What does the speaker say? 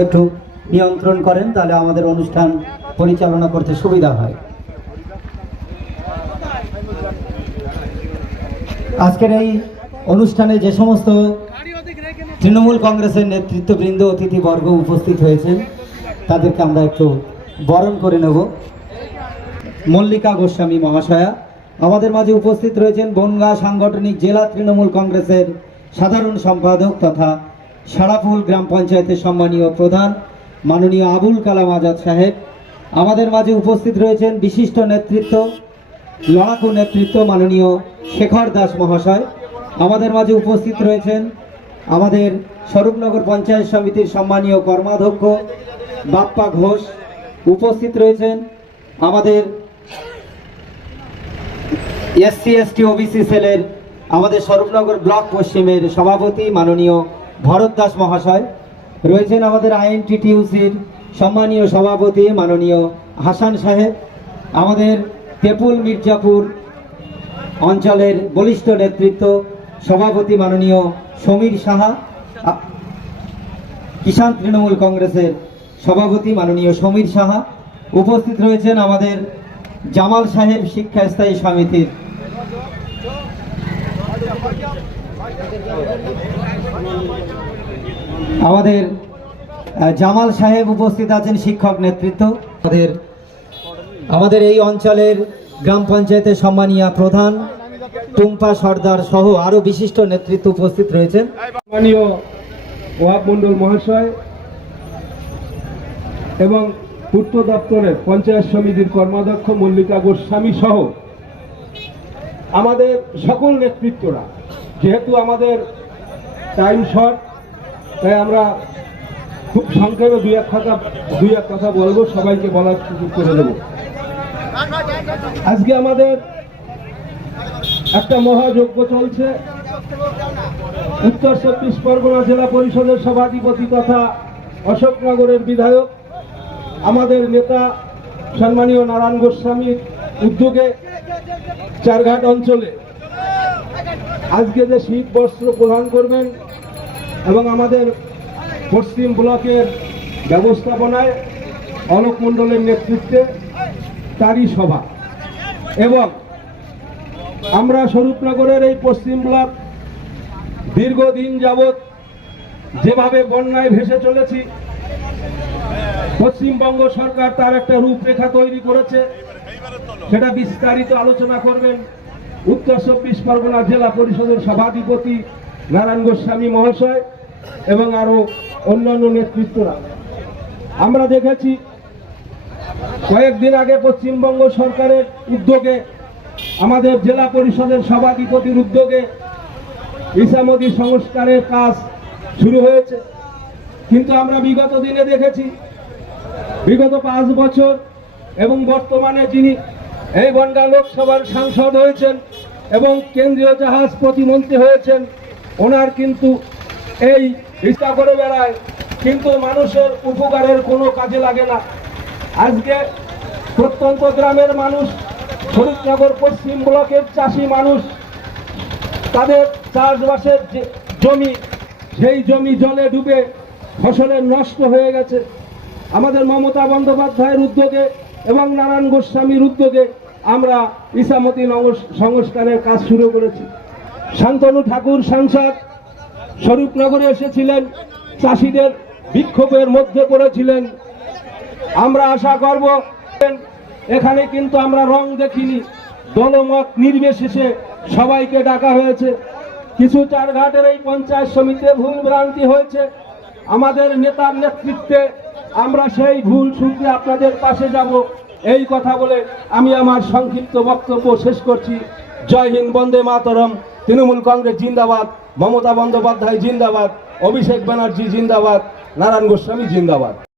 একটু নিয়ন্ত্রণ করেন তাহলে আমাদের অনুষ্ঠান পরিচালনা করতে সুবিধা হয়। আজকের এই অনুষ্ঠানে যে সমস্ত তৃণমূল কংগ্রেসের নেতৃত্ববৃন্দ অতিথিবর্গ উপস্থিত হয়েছেন তাদেরকে আমরা একটু বরণ করে নেব। মল্লিকা গোস্বামী মহাশয়া আমাদের মাঝে উপস্থিত রয়েছেন। বনগাঁ সাংগঠনিক জেলা তৃণমূল কংগ্রেসের সাধারণ সম্পাদক তথা সারাফুল গ্রাম পঞ্চায়েতের সম্মানীয় প্রধান মাননীয় আবুল কালাম আজাদ সাহেব। আমাদের মাঝে উপস্থিত রয়েছেন বিশিষ্ট নেতৃত্ব, লড়াকু নেতৃত্ব মাননীয় শেখর দাস মহাশয়। আমাদের মাঝে উপস্থিত রয়েছেন আমাদের স্বরূপনগর পঞ্চায়েত সমিতির সম্মানীয় কর্মাধ্যক্ষ বাপ্পা ঘোষ। উপস্থিত রয়েছেন আমাদের SC/ST OBC সেলের আমাদের স্বরূপনগর ব্লক পশ্চিমের সভাপতি মাননীয় ভরত দাস মহাশয়। রয়েছেন আমাদের INTTUCর সম্মানীয় সভাপতি মাননীয় হাসান সাহেব। আমাদের তেপুল মির্জাপুর অঞ্চলের বলিষ্ঠ নেতৃত্ব সভাপতি মাননীয় সমীর সাহা। কিষাণ তৃণমূল কংগ্রেসের সভাপতি মাননীয় সমীর সাহা। উপস্থিত রয়েছেন আমাদের জামাল সাহেব শিক্ষা স্থায়ী সমিতির জামাল সাহেব উপস্থিত আছেন শিক্ষক নেতৃত্ব। আমাদের এই অঞ্চলের গ্রাম পঞ্চায়েতের সম্মানীয় প্রধান টুম্পা সর্দার সহ আরো বিশিষ্ট নেতৃত্ব উপস্থিত রয়েছেন। সম্মানীয় ওয়াব মন্ডল মহাশয় এবং পূর্ত দপ্তরের পঞ্চায়েত সমিতির কর্মাধ্যক্ষ মল্লিকা গোস্বামী সহ আমাদের সকল নেতৃত্বরা, যেহেতু আমাদের টাইম শর্ট তাই আমরা খুব সংক্ষেপে দুই এক কথা বলবো, সবাইকে বলার সুযোগ করে দেব। আজকে আমাদের একটা মহাযজ্ঞ চলছে। উত্তর 24 পরগনা জেলা পরিষদের সভাধিপতি তথা অশোকনগরের বিধায়ক আমাদের নেতা সম্মানীয় নারায়ণ গোস্বামীর উদ্যোগে চারঘাট অঞ্চলে আজকে যে শীত বস্ত্র প্রদান করবেন এবং আমাদের পশ্চিম ব্লকের ব্যবস্থাপনায় অলোক মণ্ডলের নেতৃত্বে তারই সভা। এবং আমরা স্বরূপনগরের এই পশ্চিম ব্লক দীর্ঘদিন যাবৎ যেভাবে বন্যায় ভেসে চলেছি, পশ্চিমবঙ্গ সরকার তার একটা রূপরেখা তৈরি করেছে, সেটা বিস্তারিত আলোচনা করবেন উত্তর 24 পরগনা জেলা পরিষদের সভাধিপতি নারায়ণ গোস্বামী মহাশয় এবং আরো অন্যান্য নেতৃত্বরা। আমরা দেখেছি কয়েকদিন আগে পশ্চিমবঙ্গ সরকারের উদ্যোগে আমাদের জেলা পরিষদের সভাধিপতির উদ্যোগে ইসামতি সংস্কারের কাজ শুরু হয়েছে। কিন্তু আমরা বিগত দিনে দেখেছি, বিগত 5 বছর এবং বর্তমানে যিনি এই বনগাঁ লোকসভার সাংসদ হয়েছেন এবং কেন্দ্রীয় জাহাজ প্রতিমন্ত্রী হয়েছেন, ওনার কিন্তু এই ইচ্ছা করে বেড়ায়, কিন্তু মানুষের উপকারের কোনো কাজে লাগে না। আজকে প্রত্যন্ত গ্রামের মানুষ, স্বরূপনগর পশ্চিম ব্লকের চাষি মানুষ, তাদের চাষবাসের যে জমি, সেই জমি জলে ডুবে ফসলের নষ্ট হয়ে গেছে। আমাদের মমতা বন্দ্যোপাধ্যায়ের উদ্যোগে এবং নারায়ণ গোস্বামীর উদ্যোগে আমরা ইসামতি সংস্কারের কাজ শুরু করেছি। শান্তনু ঠাকুর সাংসদ স্বরূপনগরে এসেছিলেন, চাষিদের বিক্ষোভের মধ্যে পড়েছিলেন। আমরা আশা করব, এখানে কিন্তু আমরা রং দেখিনি, দলমত নির্বিশেষে সবাইকে ডাকা হয়েছে। কিছু চারঘাটের এই পঞ্চায়েত সমিতিতে ভুল ভ্রান্তি হয়েছে, আমাদের নেতার নেতৃত্বে আমরা সেই ভুল শুধরে আপনাদের পাশে যাব, এই কথা বলে আমি আমার সংক্ষিপ্ত বক্তব্য শেষ করছি। জয় হিন্দ, বন্দে মাতরম। তৃণমূল কংগ্রেস জিন্দাবাদ, মমতা বন্দ্যোপাধ্যায় জিন্দাবাদ, অভিষেক ব্যানার্জি জিন্দাবাদ, নারায়ণ গোস্বামী জিন্দাবাদ।